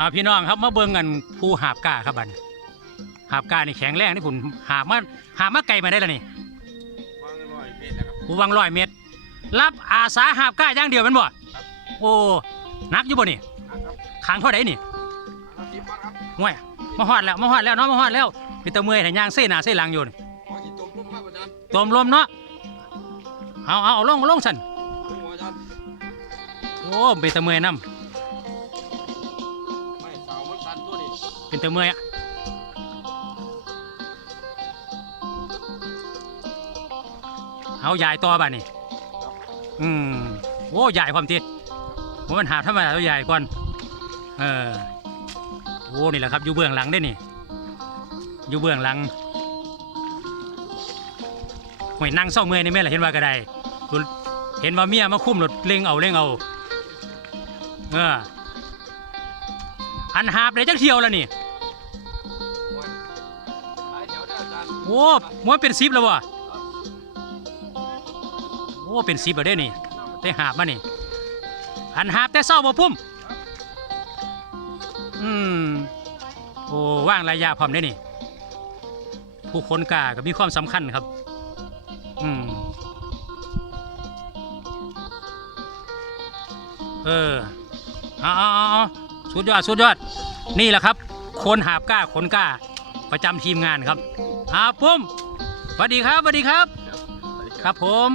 อ่าพี่น้องครับมาเบิ่งกันผู้หาบก้าครับบัดนหาบก้านี่แข็งแรงที่ผมหาบมาหาบมาไกลมาได้แล้วนี่วางร้อยเมตรแล้วครับผู้วังร้อยเมตร รับอาสาหาบก้าอย่างเดียวแมันบ่โอ้นักอยู่บ่นี่นะครับขางเท่าไหร่นี่อาทิตย์มาครับห่วยมาฮอดแล้วมาฮอดแล้วเนาะมาฮอดแล้วมีแตะเมื่อยแต่ย่างเส้นหน้าเส้นหลังอยู่นี่ขอจิตตมพุ่มครับอาจารย์ตมลมเนาะเอาเอาเอาลงเอาลงสันพุ่มอาจารย์โอ้เป็นแตะเมื่อยนํไเป็นแตะเมื่อยอะเอายายต่อบ้านี่อืมโอ้ยายความทีผมมันหาธรรมดาตัวใหญ่ก่อนเออโอ้นี่แหละครับอยู่เบื้องหลังได้นี่อยู่เบื้องหลังห่วยนั่งเศร้าเมื่อยนี่แม่ละเห็นว่าก็ได้เห็นว่าเมียมาคุ้มรถเล่งเอาเล่งเอาเออ อันหาบได้จักเที่ยวแล้วนี่โอ้ยหลายแถวได้จังโอ้มวยเป็นซิปแล้ววะโอ้เป็นซิปแล้วเด้นี่ได้หาบมานี่อันหาบแต่เศร้าบ่พุ่มอืมโอ้ว่างระยะพร้อมได้นี่ ผู้คนกาก็มีความสำคัญครับ อืมเออเอา สุดยอดสุดยอด นี่แหละครับ คนหาบกล้าคนกล้า ประจำทีมงานครับอาปุ้มสวัสดีครับสวัสดีครับ ครับผม